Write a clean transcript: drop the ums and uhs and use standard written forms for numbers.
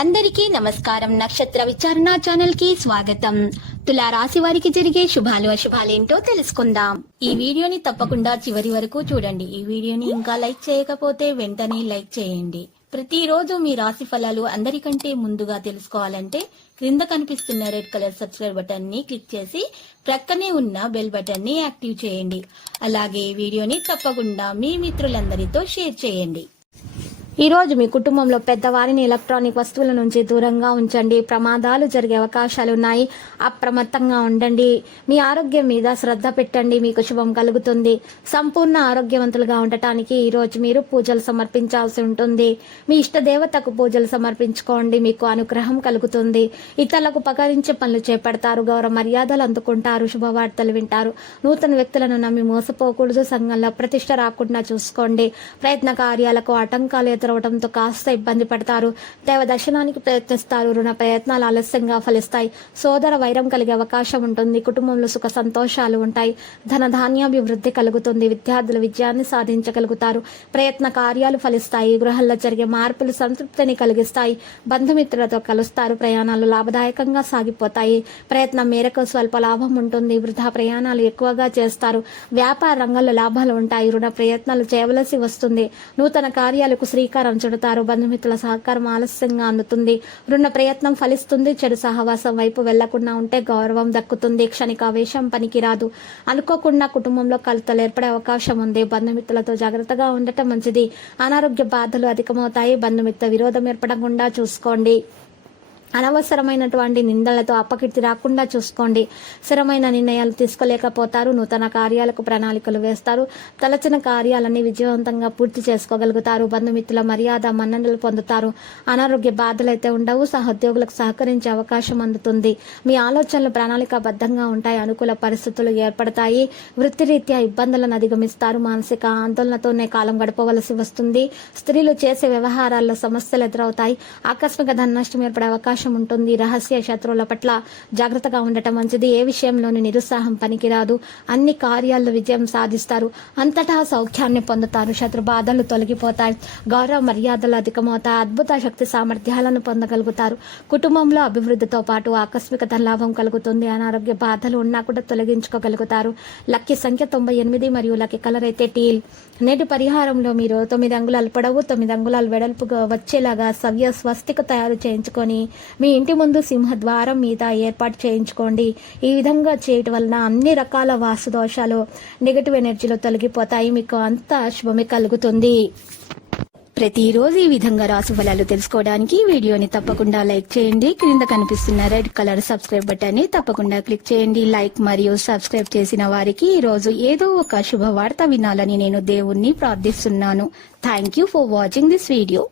అందరికీ నమస్కారం. నక్షత్ర విచారణ ఛానల్ కి స్వాగతం. తులా రాశి వారికి జరిగే శుభాలు అశుభాలేంటో తెలుసుకుందాం. ఈ వీడియోని తప్పకుండా చివరి వరకు చూడండి. ఈ వీడియోని ఇంకా లైక్ చేయకపోతే వెంటనే లైక్ చేయండి. ప్రతిరోజు మీ రాశి ఫలాలు అందరికంటే ముందుగా తెలుసుకోవాలంటే క్రింద కనిపిస్తున్న రెడ్ కలర్ సబ్స్క్రైబ్ బటన్ ని క్లిక్ చేసి ప్రక్కనే ఉన్న బెల్ బటన్ ని యాక్టివ్ చేయండి. అలాగే ఈ వీడియోని తప్పకుండా మీ మిత్రులందరితో షేర్ చేయండి. ఈ రోజు మీ కుటుంబంలో పెద్దవారిని ఎలక్ట్రానిక్ వస్తువుల నుంచి దూరంగా ఉంచండి. ప్రమాదాలు జరిగే అవకాశాలు ఉన్నాయి. అప్రమత్తంగా ఉండండి. మీ ఆరోగ్యం మీద శ్రద్ధ పెట్టండి. మీకు శుభం కలుగుతుంది. సంపూర్ణ ఆరోగ్యవంతులుగా ఉండటానికి ఈ రోజు మీరు పూజలు సమర్పించాల్సి ఉంటుంది. మీ ఇష్ట దేవతకు పూజలు సమర్పించుకోండి. మీకు అనుగ్రహం కలుగుతుంది. ఇతరులకు ఉపకరించే పనులు చేపడతారు. గౌరవ మర్యాదలు అందుకుంటారు. శుభవార్తలు వింటారు. నూతన వ్యక్తులను నమ్మి మోసపోకూడదు. సంఘంలో ప్రతిష్ట రాకుండా చూసుకోండి. ప్రయత్న కార్యాలకు ఆటంకాలు ఎదురవడంతో కాస్త ఇబ్బంది పడతారు. దేవ దర్శనానికి ప్రయత్నిస్తారు. రుణ ప్రయత్నాలు ఆలస్యంగా ఫలిస్తాయి. సోదర వైరం కలిగే అవకాశం ఉంటుంది. కుటుంబంలో సుఖ సంతోషాలు ఉంటాయి. ధనధాన్యాభివృద్ధి కలుగుతుంది. విద్యార్థులు విజయాన్ని సాధించగలుగుతారు. ప్రయత్న కార్యాలు ఫలిస్తాయి. గృహాల్లో జరిగే మార్పులు సంతృప్తిని కలిగిస్తాయి. బంధుమిత్రులతో కలుస్తారు. ప్రయాణాలు లాభదాయకంగా సాగిపోతాయి. ప్రయత్నం మేరకు స్వల్ప లాభం ఉంటుంది. వృధా ప్రయాణాలు ఎక్కువగా చేస్తారు. వ్యాపార రంగంలో లాభాలు ఉంటాయి. రుణ ప్రయత్నాలు చేయవలసి వస్తుంది. నూతన కార్యాలకు శ్రీకారం చుడతారు. బంధుమిత్రుల సహకారం ఆలస్యంగా అందుతుంది. రుణ ప్రయత్నం ఫలిస్తుంది. చెడు సహవాసం వైపు వెళ్లకుండా ఉంటే గౌరవం దక్కుతుంది. క్షణిక ఆవేశం పనికిరాదు. అనుకోకుండా కుటుంబంలో కలతలు ఏర్పడే అవకాశం ఉంది. బంధుమిత్రులతో జాగ్రత్తగా ఉండటం మంచిది. అనారోగ్య బాధలు అధికమవుతాయి. బంధుమిత్ర విరోధం ఏర్పడకుండా చూసుకోండి. అనవసరమైనటువంటి నిందలతో అపకీర్తి రాకుండా చూసుకోండి. స్థిరమైన నిర్ణయాలు తీసుకోలేకపోతారు. నూతన కార్యాలకు ప్రణాళికలు వేస్తారు. తలచిన కార్యాలన్నీ విజయవంతంగా పూర్తి చేసుకోగలుగుతారు. బంధుమిత్రుల మర్యాద మన్ననలు పొందుతారు. అనారోగ్య బాధలు అయితే ఉండవు. సహోద్యోగులకు సహకరించే అవకాశం అందుతుంది. మీ ఆలోచనలు ప్రణాళికాబద్ధంగా ఉంటాయి. అనుకూల పరిస్థితులు ఏర్పడతాయి. వృత్తిరీత్యా ఇబ్బందులను అధిగమిస్తారు. మానసిక ఆందోళనతోనే కాలం గడపవలసి వస్తుంది. స్త్రీలు చేసే వ్యవహారాల్లో సమస్యలు ఎదురవుతాయి. ఆకస్మిక ధన నష్టం ఏర్పడే అవకాశం ఉంటుంది. రహస్య శత్రువుల పట్ల జాగ్రత్తగా ఉండటం మంచిది. ఏ విషయంలోని నిరుత్సాహం పనికిరాదు. అన్ని కార్యాల్లో విజయం సాధిస్తారు. అంతటా సౌఖ్యాన్ని పొందుతారు. శత్రు బాధలు తొలగిపోతాయి. గౌరవ మర్యాదలు అధికమవుతాయి. అద్భుత శక్తి సామర్థ్యాలను పొందగలుగుతారు. కుటుంబంలో అభివృద్ధితో పాటు ఆకస్మిక ధనలాభం కలుగుతుంది. అనారోగ్య బాధలు ఉన్నా కూడా తొలగించుకోగలుగుతారు. లక్కీ సంఖ్య 98 మరియు లక్కీ కలర్ అయితే టీల్. నేటి పరిహారంలో మీరు 9 అంగుళాలు పొడవు 9 అంగుళాలు వెడల్పుగా వచ్చేలాగా సవ్య స్వస్తిక తయారు చేయించుకొని మీ ఇంటి ముందు సింహద్వారం మీద ఏర్పాటు చేయించుకోండి. ఈ విధంగా చేయటం వలన అన్ని రకాల వాస్తు దోషాలు నెగటివ్ ఎనర్జీలు తొలగిపోతాయి. మీకు అంతా శుభమే కలుగుతుంది. ప్రతిరోజు ఈ విధంగా రాశి ఫలాలు తెలుసుకోవడానికి వీడియోని తప్పకుండా లైక్ చేయండి. క్రింద కనిపిస్తున్న రెడ్ కలర్ సబ్స్క్రైబ్ బటన్ ని తప్పకుండా క్లిక్ చేయండి. లైక్ మరియు సబ్స్క్రైబ్ చేసిన వారికి ఈ రోజు ఏదో ఒక శుభవార్త వినాలని నేను దేవుణ్ణి ప్రార్థిస్తున్నాను. Thank you for watching this video.